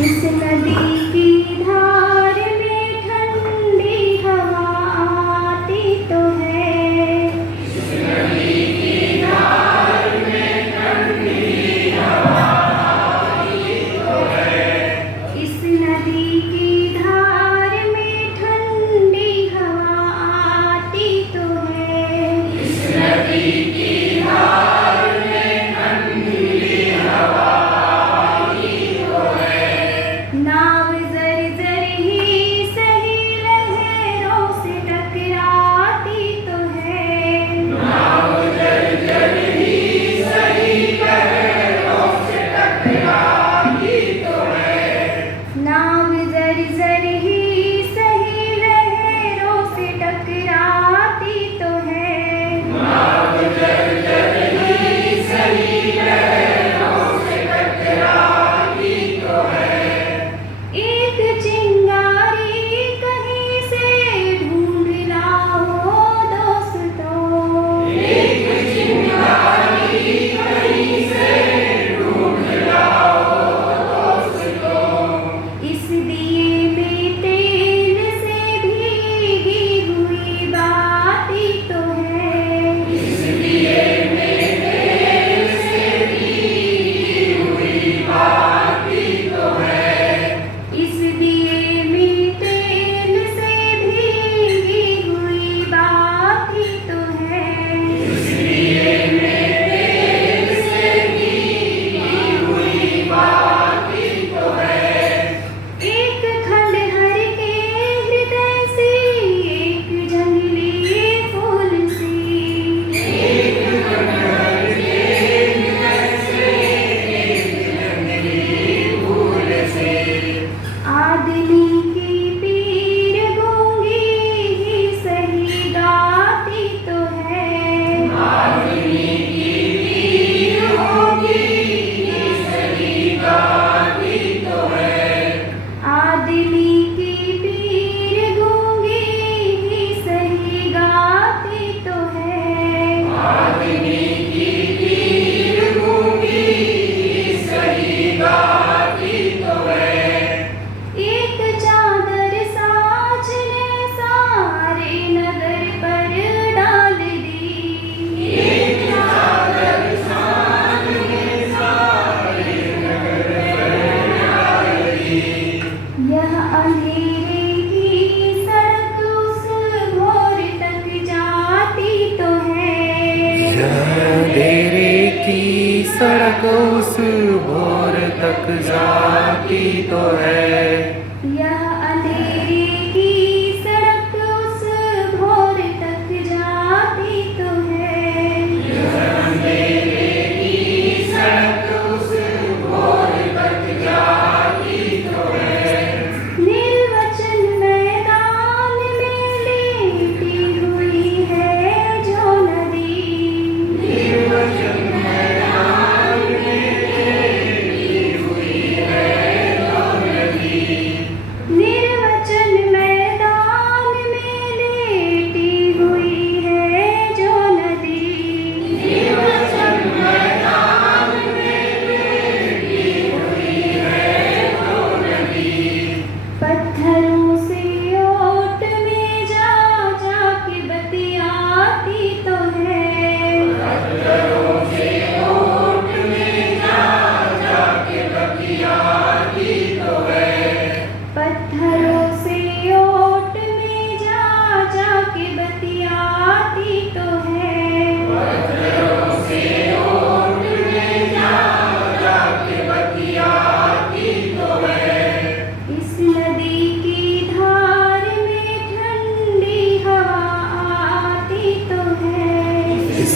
इस नदी की धार में ठंडी हवा आती तो है। इस नदी की धार में ठंडी हवा आती तो है। इस नदी की धार में ठंडी हवा आती तो है। इस नदी की धार में ठंडी हवा आती तो है। नाव जर ही सही लहरों से टकराती तो है। नाव जर ही सही लहरों से टकराती तो है। नाव जर ही सही लहरों से टकराती तो है। नाव जर ही सही लहरों से टकराती तो है। एक चिंगारी कहीं से ढूंढ लाओ दोस्तों। एक चिंगारी कहीं से ढूंढ लाओ दोस्तों। इस दिए में तेल से भीगी हुई बाती तो है। इस दिए में तेल से भीगी हुई बाती तो है। इस दिए में तेल से भीगी हुई बाती तो है। इस दिए में तेल से भीगी हुई बाती तो है। एक खंडहर के हृदय से एक जंगली फूल सी। एक खंडहर के हृदय से एक जंगली फूल से। आदमी की पीर गूंगी ही सही गाती तो है। आदमी की पीर होगी ये सही गाती तो है। आदमी की पीर गूंगी ही सही गाती तो है। आदमी की पीर गूंगी ये सही गाती तो है। एक चादर साँझ ने सारे नगर पर डाल दी। एक चादर सांझ ने सारे नगर पर डाल दी। यह अंधेरे की सड़क उस भोर तक जाती तो है। अंधेरे की सड़क उस भोर तक जाती तो है। यह अंधेरे की सड़क उस भोर तक जाती तो है। अंधेरे की सड़क उस भोर तक जाती तो है। निर्वचन मैदान में लेटी हुई है जो नदी। निर्वचन मैदान में लेटी हुई है जो नदी। निर्वचन मैदान में लेटी हुई है जो नदी। निर्वचन मैदान में लेटी हुई है जो नदी। पत्थरों से ओट में जा के बतियाती तो है। पत्थरों से ओट में जा के बतियाती तो है। पत्थरों से ओट में जा के बतियाती तो है। पत्थरों से ओट में जा के बतियाती तो है। इस नदी की धार में ठंडी हवा आती तो है। इस